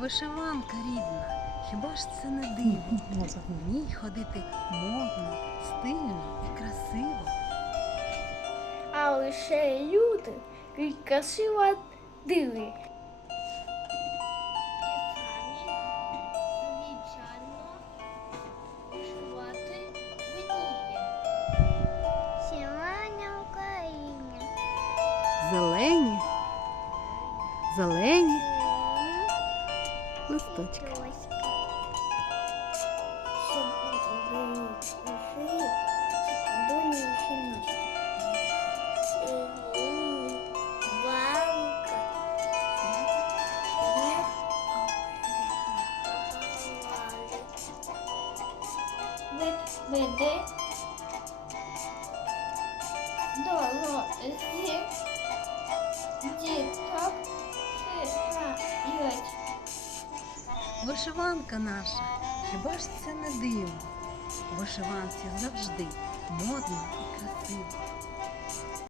Вишиванка рідна, хіба ж це не диво? В ній ходити модно, стильно і красиво. а лише люди і красиво диви. Сьогодні в Україні. Зелені, зелені листочки. Веде дорозі Вишиванка наша, хіба ж це не диво? Вишиванці завжди модно і красиво.